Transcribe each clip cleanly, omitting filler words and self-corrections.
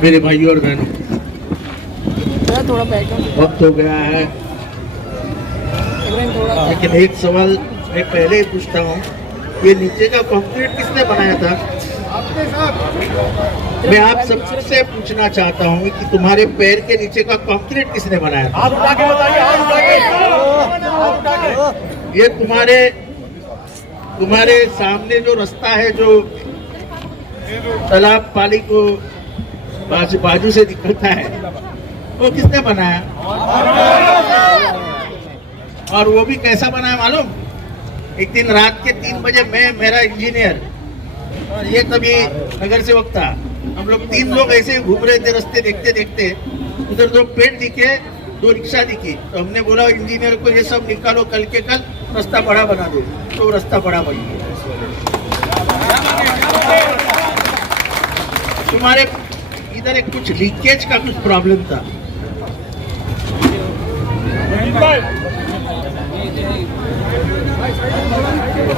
मेरे भाइयों और बहनों, थोड़ा बैठो, वक्त हो गया है, लेकिन एक सवाल मैं पहले ही पूछता हूँ, ये नीचे का कंक्रीट किसने बनाया था? मैं आप सबसे पूछना चाहता हूँ कि तुम्हारे पैर के नीचे का कंक्रीट किसने बनाया था? ये तुम्हारे सामने जो रास्ता है, जो तालाब पाली को बाजू से दिखता है, वो किसने बनाया? और वो भी कैसा बनाया मालूम? एक दिन रात के 3 बजे मेरा इंजीनियर और ये तभी नगर सेवक था, हम लोग 3 लोग ऐसे घूम रहे थे रास्ते देखते देखते, उधर 2 पेड़ दिखे, 2 रिक्शा दिखी, तो हमने बोला इंजीनियर को ये सब निकालो, कल के कल रास्ता बड़ा बना दो, तो रास्ता बड़ा बन गया। तुम्हारे इधर एक कुछ लीकेज का कुछ प्रॉब्लम था,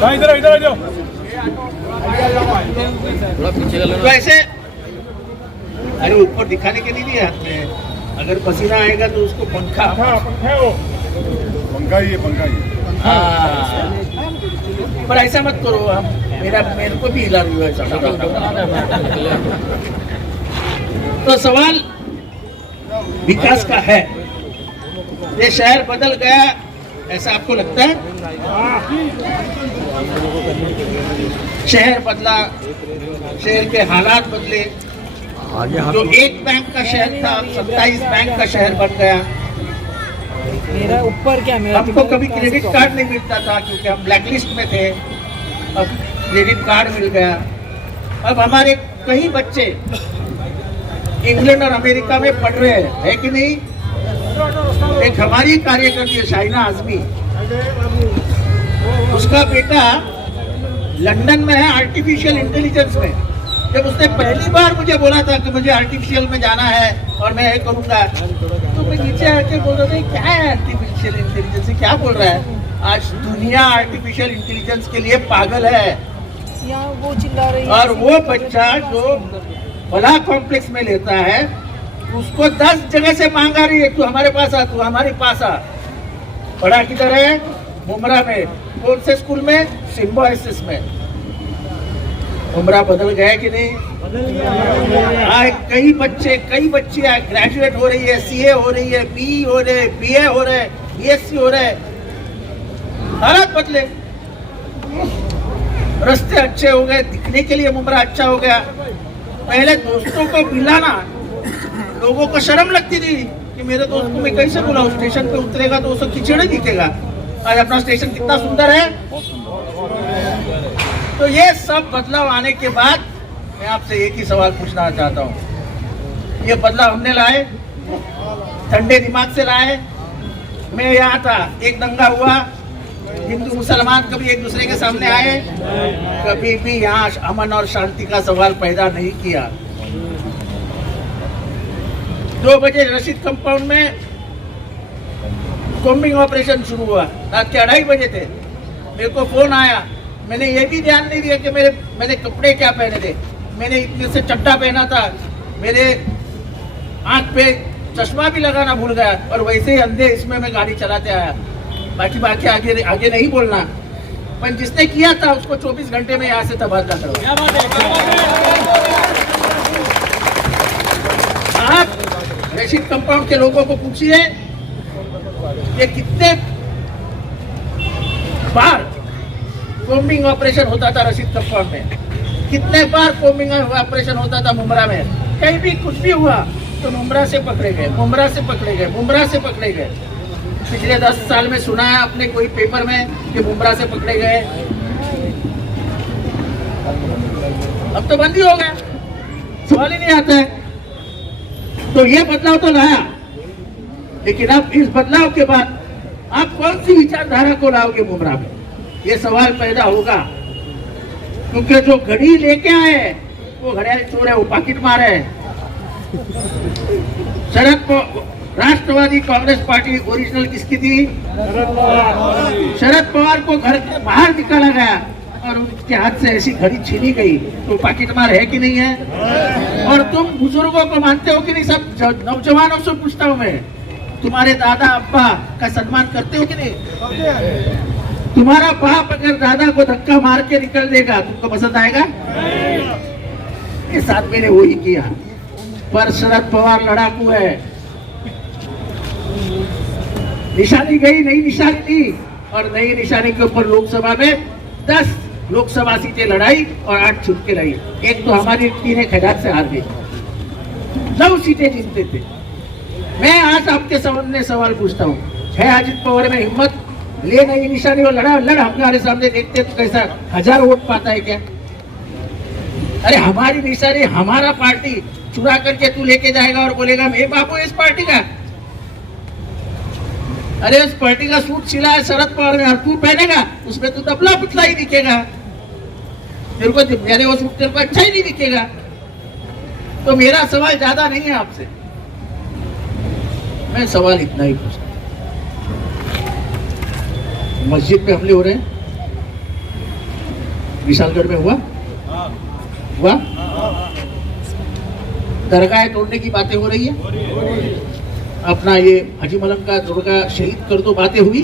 इधर जाओ, तो ऐसे अरे ऊपर दिखाने के लिए नहीं हाथ में, अगर पसीना आएगा तो उसको पंखा पंखा ही हाँ, पर ऐसा मत करो, हम मेरे को भी हिला रही है ऐसा। तो सवाल विकास का है, ये शहर बदल गया ऐसा आपको लगता है? शहर बदला, शहर के हालात बदले, जो एक बैंक का शहर था 27 बैंक का शहर बन गया। मेरा ऊपर क्या, मेरा हमको कभी क्रेडिट कार्ड नहीं मिलता था क्योंकि हम ब्लैकलिस्ट में थे, अब क्रेडिट कार्ड मिल गया। अब हमारे कई बच्चे इंग्लैंड और अमेरिका में पढ़ रहे हैं, है कि नहीं? एक हमारी कार्यकर्ती है शाइना आजमी, उसका बेटा लंदन में है आर्टिफिशियल इंटेलिजेंस में। जब उसने पहली बार मुझे बोला था कि मुझे आर्टिफिशियल में जाना है और मैं ये करूंगा, तो मैं नीचे आके बोल रहा था क्या है आर्टिफिशियल इंटेलिजेंस, क्या बोल रहा है? आज दुनिया आर्टिफिशियल इंटेलिजेंस के लिए पागल है। यहाँ वो चिल्ला रही है, और वो बच्चा जो भला कॉम्प्लेक्स में लेता है, उसको 10 जगह से मांगा रही है, तू हमारे पास आ, तू हमारे पास आ। पढ़ा किधर है? मुमरा में। कौन से स्कूल में? सिम्बोसिस में। मुमरा बदल गया कि नहीं? कई बच्चे ग्रेजुएट हो रही है, सीए हो रही है, बी हो रहे, बीए हो रहे, बीएससी हो रहे, हालात बदले, रास्ते अच्छे हो गए, दिखने के लिए मुमरा अच्छा हो गया। पहले दोस्तों को मिलाना लोगों को शर्म लगती थी कि मेरे दोस्त को मैं कैसे बुलाऊं, स्टेशन पे उतरेगा तो उसको खिचड़ी दिखेगा। आज अपना स्टेशन कितना सुंदर है। तो ये सब बदलाव आने के बाद मैं आपसे एक ही सवाल पूछना चाहता हूँ, ये बदलाव हमने लाए, ठंडे दिमाग से लाए। मैं यहाँ था, एक दंगा हुआ, हिंदू मुसलमान कभी एक दूसरे के सामने आए, कभी भी यहाँ अमन और शांति का सवाल पैदा नहीं किया। 2 बजे रशीद कंपाउंड में कॉम्बिंग ऑपरेशन शुरू हुआ, रात के 2:30 बजे थे। मेरे को फोन आया, मैंने ये भी ध्यान नहीं दिया कि मैंने कपड़े क्या पहने थे। मैंने इतने से चड्डा पहना था, मेरे आंख पे चश्मा भी लगाना भूल गया, और वैसे ही अंधे इसमें मैं गाड़ी चलाते आया। बाकी आगे नहीं बोलना, पर जिसने किया था उसको 24 घंटे में यहाँ से तबादला करो। आप रशीद कंपाउंड के लोगों को पूछिए ये कितने बार कॉम्बिंग ऑपरेशन होता था रशीद कंपाउंड में, कितने बार कॉम्बिंग ऑपरेशन होता था मुमरा में। कहीं भी कुछ भी हुआ तो मुमरा से पकड़े गए, मुमरा से पकड़े गए, मुमरा से पकड़े गए। पिछले 10 साल में सुना है आपने कोई पेपर में कि मुमरा से पकड़े गए? अब तो बंदी हो गया, सवाल ही नहीं आता है। तो ये बदलाव तो लाया, लेकिन अब इस बदलाव के बाद आप कौन सी विचारधारा को लाओगे मुमरा में, ये सवाल पैदा होगा। क्योंकि जो घड़ी लेके आए वो घड़ियाली चोर है, वो पाकिट मार है। राष्ट्रवादी कांग्रेस पार्टी ओरिजिनल किसकी थी? शरद पवार को घर के बाहर निकाला गया और उनके हाथ से ऐसी घड़ी छीनी गई तो पाकिट मार है कि नहीं है? और तुम बुजुर्गों को मानते हो कि नहीं? सब नौजवानों से पूछता हूँ मैं, तुम्हारे दादा अब्बा का सम्मान करते हो कि नहीं? तुम्हारा बाप अगर दादा को धक्का मार के निकल देगा तुमको पसंद आएगा? ये साथ मैंने वही किया। पर शरद पवार लड़ाकू है, निशानी गई, नई निशानी दी और नई निशानी के ऊपर लोकसभा में 10 लोकसभा सीटें लड़ाई और 8 छूट के रही। एक तो हमारी 3 खजान से हार गई, 9 सीटें जीतते थे। मैं आज आपके सामने सवाल पूछता हूँ, है अजित पवार में हिम्मत? ले नई निशानी और लड़ हमारे सामने देखते तो कैसा 1000 वोट पाता है क्या? अरे हमारी निशानी, हमारा पार्टी चुरा करके तू लेके जाएगा और बोलेगा मैं बापू इस पार्टी का। अरे उस पार्टी का सूट सिला है शरद पवार ने, तू पहनेगा उसमें तो दबला पुतला ही दिखेगा। तेरे को मेरे वो सूट तेरे को अच्छा ही नहीं दिखेगा। तो मेरा सवाल ज्यादा नहीं है आपसे, मैं सवाल इतना ही पूछता, मस्जिद पे हमले हो रहे हैं, विशालगढ़ में हुआ दरगाह तोड़ने की बातें हो रही है, अपना ये हाजी मलंग का दुर्गा शहीद कर दो बातें हुई,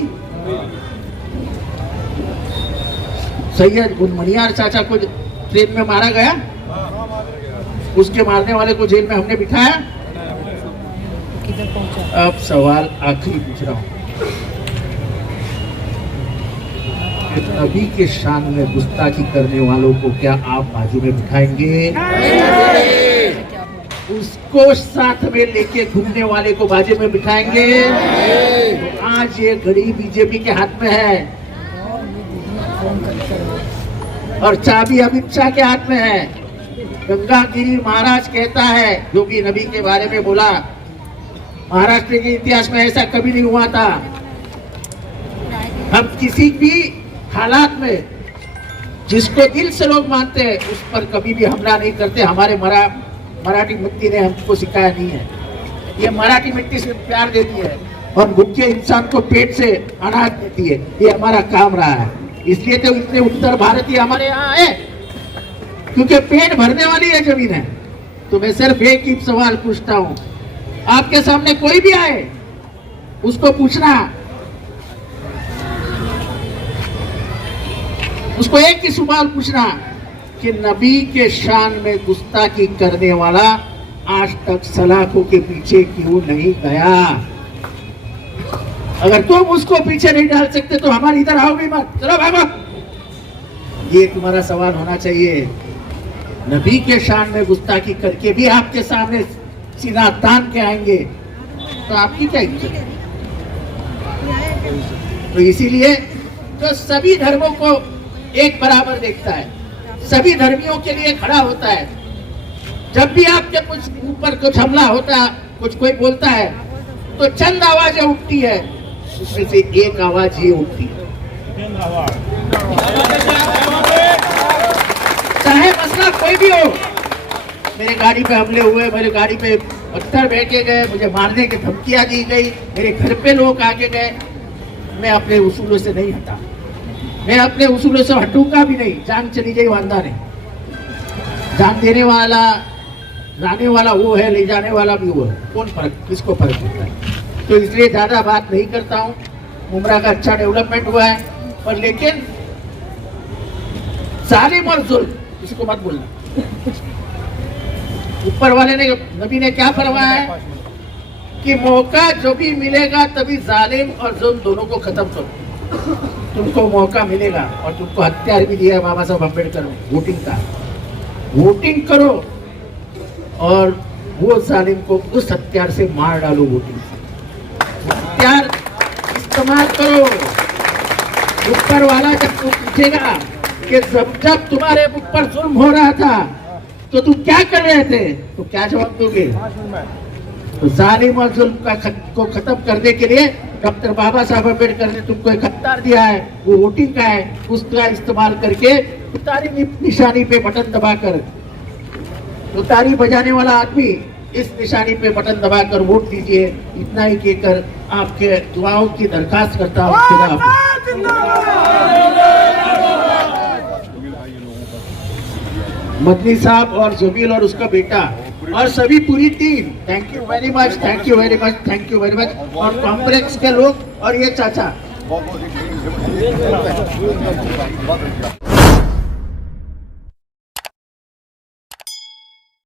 सैयद गुलमनियार चाचा को ट्रेन में मारा गया, उसके मारने वाले को जेल में हमने बिठाया। अब सवाल आखिरी पूछ रहा हूं, नबी के शान में गुस्ताखी करने वालों को क्या आप बाजू में बिठाएंगे? उसको साथ में लेके घूमने वाले को बाजू में बिठाएंगे? तो आज ये घड़ी बीजेपी के हाथ में है और चाबी अमित शाह के हाथ में है। गंगागिरी महाराज कहता है, जो भी नबी के बारे में बोला, महाराष्ट्र के इतिहास में ऐसा कभी नहीं हुआ था। हम किसी भी हालात में जिसको दिल से लोग मानते हैं उस पर कभी भी हमला नहीं करते। हमारे मराठी मिट्टी ने हमको सिखाया नहीं है। ये मराठी मिट्टी से प्यार देती है और भूखे इंसान को पेट से अनाज देती है, ये हमारा काम रहा है। इसलिए तो इतने उत्तर भारतीय हमारे यहाँ है, क्योंकि पेट भरने वाली है जमीन है। तो मैं सिर्फ एक ही सवाल पूछता हूँ, आपके सामने कोई भी आए उसको पूछना, उसको एक ही सवाल पूछना कि नबी के शान में गुस्ताखी करने वाला आज तक सलाखों के पीछे क्यों नहीं गया? अगर तुम उसको पीछे नहीं डाल सकते तो हमारे इधर आओ भी मत, चलो भागो। ये तुम्हारा सवाल होना चाहिए। नबी के शान में गुस्ताखी करके भी आपके सामने सीना तान के आएंगे तो आपकी क्या इज्जत? तो इसीलिए जो सभी धर्मों को एक बराबर देखता है, सभी धर्मियों के लिए खड़ा होता है, जब भी आपके कुछ ऊपर कुछ हमला होता है, कुछ कोई बोलता है तो चंद आवाजें उठती है, उसमें से एक आवाज ये उठती है, चाहे मसला कोई भी हो। मेरे गाड़ी पे हमले हुए, मेरे गाड़ी पे पत्थर फेंके गए, मुझे मारने की धमकियां दी गई, मेरे घर पे लोग आके गए, मैं अपने उसूलों से नहीं हटा, मैं अपने उसूलों से हटूंगा भी नहीं। जान चली जाए वांदा नहीं, जान देने वाला लाने वाला वो है, ले जाने वाला भी वो है, कौन फर्क, किसको फर्क पड़ता है? तो इसलिए ज्यादा बात नहीं करता हूँ। उमरा का अच्छा डेवलपमेंट हुआ है, पर लेकिन जालिम और जुल्म किसी को मत बोलना। ऊपर वाले ने, नबी ने क्या फरमाया है कि मौका जो भी मिलेगा तभी जालिम और जुल्म दोनों को खत्म करो। तुमको मौका मिलेगा और तुमको हथियार भी दिया बाबा साहब अम्बेडकर ने, वोटिंग का, वोटिंग करो और वो जालिम को उस हथियार से मार डालो। वोटिंग से हथियार इस्तेमाल करो। ऊपर वाला जब तुम पूछेगा कि जब तुम्हारे ऊपर जुल्म हो रहा था तो तुम क्या कर रहे थे, तो क्या जवाब दोगे? तो जालिम और जुल्म को खत्म करने के लिए डॉक्टर बाबा साहब अम्बेडकर ने तुमको एक हथियार दिया है, वो वोटिंग का है। उसका इस्तेमाल करके तुतारी निशानी पे बटन दबाकर, तुतारी बजाने वाला आदमी इस निशानी पे बटन दबाकर वोट दीजिए। इतना ही कहकर आपके दुआओं की दरखास्त करता हूँ। मदनी साहब और जमील और उसका बेटा और सभी पूरी team, thank you very much, thank you very much, thank you very much. और कॉम्प्लेक्स के लोग और ये चाचा